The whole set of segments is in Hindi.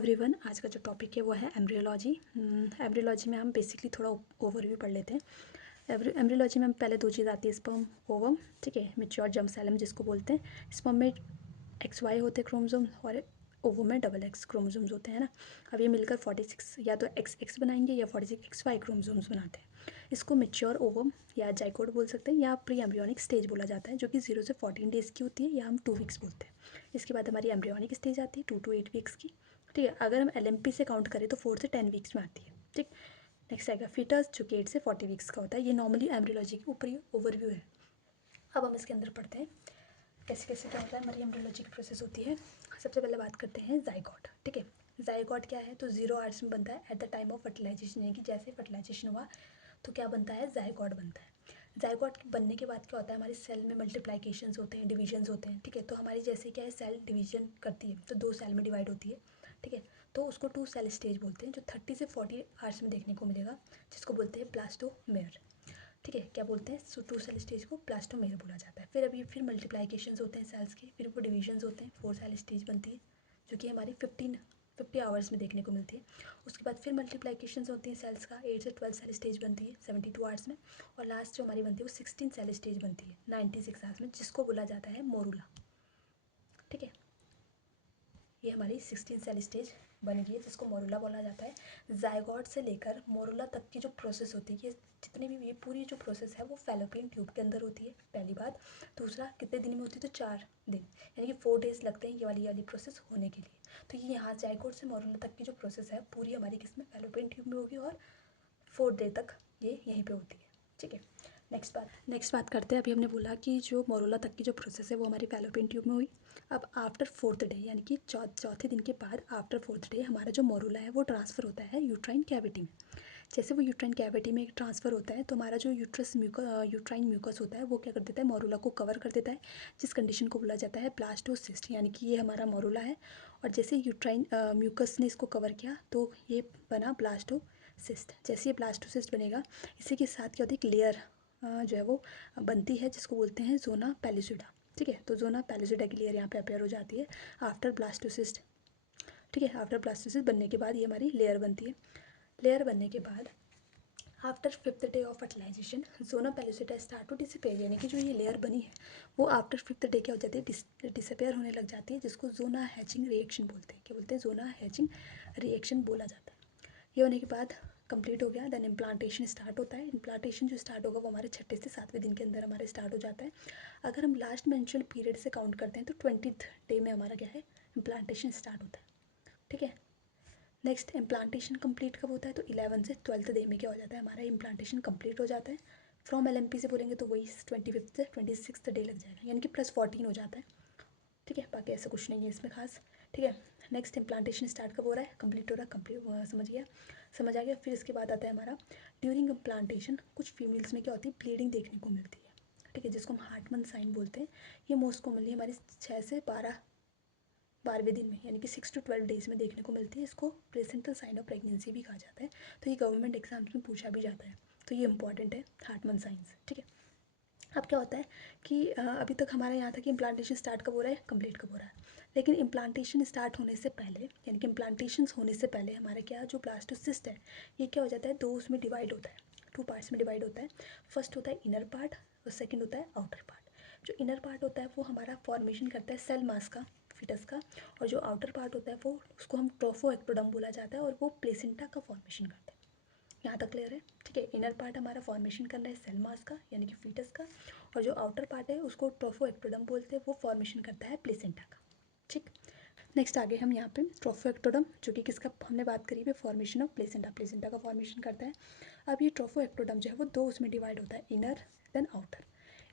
एवरीवन, आज का जो टॉपिक है वो है एम्ब्रियोलॉजी। एम्ब्रियोलॉजी में हम बेसिकली थोड़ा ओवरव्यू पढ़ लेते हैं। एम्ब्रियोलॉजी में हम पहले दो चीज़ आती है, स्पर्म ओवम, ठीक है, मैच्योर जर्म सैलम जिसको बोलते हैं। स्पर्म में XY होते हैं क्रोमोसोम और ओवम में XX क्रोमोसोम्स होते हैं ना। अब ये मिलकर 46 या तो XX बनाएंगे या 46 XY क्रोमोसोम्स बनाते हैं। इसको मैच्योर ओवम या जाइगोट बोल सकते हैं या प्री एम्ब्रियोनिक स्टेज बोला जाता है, जो कि 0 से 14 डेज़ की होती है या हम 2 वीक्स बोलते हैं। इसके बाद हमारी एम्ब्रियोनिक स्टेज आती है 2 to 8 वीक्स की, ठीक है। अगर हम LMP से काउंट करें तो 4 से 10 वीक्स में आती है, ठीक। नेक्स्ट आएगा फीटस, जो कि 8 से 40 वीक्स का होता है। ये नॉर्मली एम्ब्रियोलॉजी की ऊपरी ओवरव्यू है। अब हम इसके अंदर पढ़ते हैं कैसे कैसे क्या होता है, हमारी एम्ब्रियोलॉजी की प्रोसेस होती है। सबसे पहले बात करते हैं जाइगोट, ठीक है। जाइगोट क्या है, तो 0 आवर्स में बनता है at the time of fertilisation, यानी कि जैसे फर्टिलाइजेशन हुआ तो क्या बनता है, जाइगोट बनता है। जाइगोट बनने के बाद क्या होता है, हमारे सेल में मल्टीप्लिकेशंस होते हैं, डिविजन्स होते हैं, ठीक है। तो हमारी जैसे क्या है, सेल डिवीजन करती है तो 2 सेल में डिवाइड होती है, ठीक है। तो उसको 2 सेल स्टेज बोलते हैं, जो 30 से 40 आवर्स में देखने को मिलेगा, जिसको बोलते हैं प्लास्टोमेयर, ठीक है। क्या बोलते हैं, सो 2 सेल स्टेज को प्लास्टोमेयर बोला जाता है। फिर मल्टीप्लिकेशंस होते हैं सेल्स के, फिर वो डिविजन्स होते हैं, 4 सेल स्टेज बनती है, जो कि हमारी 50 आवर्स में देखने को मिलती है। उसके बाद फिर मल्टीप्लिकेशंस होती हैं सेल्स का, 8 से 12 सेल स्टेज बनती है 72 आवर्स में। और लास्ट जो हमारी बनती है वो 16 सेल स्टेज बनती है 96 आवर्स में, जिसको बोला जाता है मोरूला, ठीक है। ये हमारी 16 सेल स्टेज बन गई है, जिसको मोरूला बोला जाता है। जायगॉट से लेकर मोरूला तक की जो प्रोसेस होती है, ये जितनी भी ये पूरी जो प्रोसेस है वो फैलोपियन ट्यूब के अंदर होती है, पहली बात। दूसरा, कितने दिन में होती है, तो 4 दिन, यानी कि 4 डेज़ लगते हैं ये वाली प्रोसेस होने के लिए। तो ये यहाँ जायगॉट से मोरूला तक की जो प्रोसेस है पूरी हमारी किसमें, फैलोपियन ट्यूब में होगी, और 4 डे तक ये यहीं पर होती है, ठीक है। नेक्स्ट बात करते हैं। अभी हमने बोला कि जो मोरूला तक की जो प्रोसेस है वो हमारी फैलोपियन ट्यूब में हुई। अब आफ्टर 4th डे, यानी कि चौथे दिन के बाद आफ्टर 4th डे हमारा जो मोरूला है वो ट्रांसफ़र होता है यूट्राइन कैविटी में। जैसे वो यूट्राइन कैविटी में ट्रांसफ़र होता है तो हमारा जो यूट्राइन म्यूकस होता है वो क्या कर देता है, मोरूला को कवर कर देता है, जिस कंडीशन को बोला जाता है ब्लास्टोसिस्ट, यानी कि ये हमारा मोरूला है। और जैसे यूट्राइन म्यूकस ने इसको कवर किया तो ये बना ब्लास्टोसिस्ट। जैसे ये ब्लास्टोसिस्ट बनेगा, इसी के साथ क्या होती है, एक लेयर जो है वो बनती है, जिसको बोलते हैं जोना पैलिसिडा, ठीक है। तो जोना पैलिसिडा की लेयर यहाँ पे अपेयर हो जाती है आफ्टर ब्लास्टोसिस्ट, ठीक है। आफ्टर ब्लास्टोसिस्ट बनने के बाद ये हमारी लेयर बनती है। लेयर बनने के बाद after 5th day of fertilization zona pellucida start to disappear, यानी कि जो ये लेयर बनी है वो आफ्टर 5th डे क्या हो जाती है, डिसअपेयर होने लग जाती है, जिसको जोना हैचिंग रिएक्शन बोलते हैं। क्या बोलते हैं, जोना हैचिंग रिएक्शन बोला जाता है। ये होने के बाद कंप्लीट हो गया, देन इम्प्लांटेशन स्टार्ट होता है। इम्प्लांटेशन जो स्टार्ट होगा वो हमारे 6 से 7वें दिन के अंदर हमारे स्टार्ट हो जाता है। अगर हम लास्ट मेंस्ट्रुअल पीरियड से काउंट करते हैं तो 20th डे में हमारा क्या है, इम्प्लांटेशन स्टार्ट होता है, ठीक है। नेक्स्ट, इम्प्लांटेशन कंप्लीट कब होता है, तो 11 से 12th डे में क्या हो जाता है, हमारा इम्प्लांटेशन कंप्लीट हो जाता है। फ्रॉम LMP से बोलेंगे तो वही 25th से 26th डे लग जाएगा, यानी कि +14 हो जाता है, ठीक है। बाकी ऐसा कुछ नहीं है इसमें खास, ठीक है। नेक्स्ट, इम्प्लांटेशन स्टार्ट कब हो रहा है, कंप्लीट हो रहा है, कंप्लीट समझ आ गया। फिर इसके बाद आता है हमारा ड्यूरिंग इम्प्लांटेशन कुछ फीमेल्स में क्या होती है, ब्लीडिंग देखने को मिलती है, ठीक है, जिसको हम हार्टमन साइन बोलते हैं। ये मोस्ट कॉमनली हमारी 6 से 12वें दिन में, यानी कि 6 to 12 डेज़ में देखने को मिलती है। इसको प्लेसेंटल साइन ऑफ प्रेगनेंसी भी कहा जाता है। तो ये गवर्नमेंट एग्जाम्स में पूछा भी जाता है, तो ये इंपॉर्टेंट है, हार्टमन साइंस, ठीक है। अब क्या होता है कि अभी तक हमारे यहाँ था कि इम्प्लांटेशन स्टार्ट कब हो रहा है, कंप्लीट कब हो रहा है। लेकिन इम्प्लांटेशन स्टार्ट होने से पहले, यानी कि इम्प्लांटेशन होने से पहले हमारा क्या, जो ब्लास्टोसिस्ट है ये क्या हो जाता है, 2 उसमें डिवाइड होता है, 2 पार्ट्स में डिवाइड होता है। फर्स्ट होता है इनर पार्ट और सेकेंड होता है आउटर पार्ट। जो इनर पार्ट होता है वो हमारा फॉर्मेशन करता है सेल मास का, फिटस का। और जो आउटर पार्ट होता है वो, उसको हम ट्रोफोएक्टोडर्म बोला जाता है, और वो प्लेसेंटा का फॉर्मेशन करता है। यहाँ तक क्लियर है, ठीक है। इनर पार्ट हमारा फॉर्मेशन कर रहा है सेल मास का, यानी कि फीटस का। और जो आउटर पार्ट है उसको ट्रोफोएक्टोडर्म बोलते हैं, वो फॉर्मेशन करता है प्लेसेंटा का, ठीक। नेक्स्ट आगे हम यहाँ पे ट्रोफोएक्टोडर्म, जो कि किसका हमने बात करी है, फॉर्मेशन ऑफ प्लेसेंटा, प्लेसेंटा का फॉर्मेशन करता है। अब ये ट्रोफोएक्टोडर्म जो है वो 2 उसमें डिवाइड होता है, इनर देन आउटर।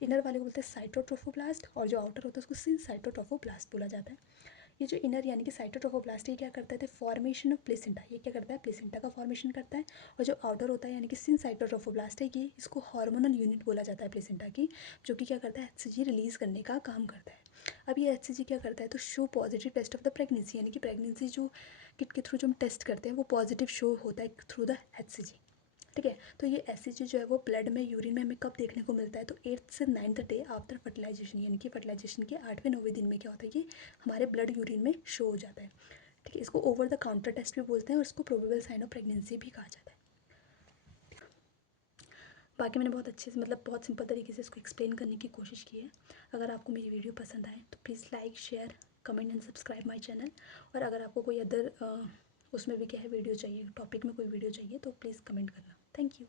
इनर वाले को बोलते हैं साइटोट्रोफोब्लास्ट, और जो आउटर होता है उसको सिनसाइटोट्रोफोब्लास्ट बोला जाता है। ये जो इनर यानी कि साइटोट्रोफोब्लास्ट, ये क्या करता है, फॉर्मेशन ऑफ प्लेसेंटा, ये क्या करता है, प्लेसेंटा का फॉर्मेशन करता है। और जो आउटर होता है यानी कि सिनसाइटोट्रोफोब्लास्ट है, ये इसको हार्मोनल यूनिट बोला जाता है प्लेसेंटा की, जो कि क्या करता है, HCG रिलीज़ करने का काम करता है। अब ये HCG क्या करता है, तो show positive test of the pregnancy, यानी कि प्रेगनेंसी जो किट के थ्रू जो हम टेस्ट करते हैं वो पॉजिटिव शो होता है थ्रू द HCG, ठीक है। तो ये HCG जो है वो ब्लड में, यूरिन में हमें कब देखने को मिलता है, तो 8th से 9th डे आफ्टर फर्टिलाइजेशन, यानी कि फर्टिलाइजेशन के 8वें 9वें दिन में क्या होता है कि हमारे ब्लड यूरिन में शो हो जाता है, ठीक है। इसको ओवर द काउंटर टेस्ट भी बोलते हैं और इसको प्रोबेबल साइन ऑफ प्रेगनेंसी भी कहा जाता है। बाकी मैंने बहुत अच्छे से मतलब बहुत सिंपल तरीके से इसको एक्सप्लेन करने की कोशिश की है। अगर आपको मेरी वीडियो पसंद आए तो please like, share, comment and subscribe my channel. और अगर आपको कोई अदर उसमें भी क्या है वीडियो चाहिए, टॉपिक में कोई वीडियो चाहिए तो प्लीज़ कमेंट करना। Thank you.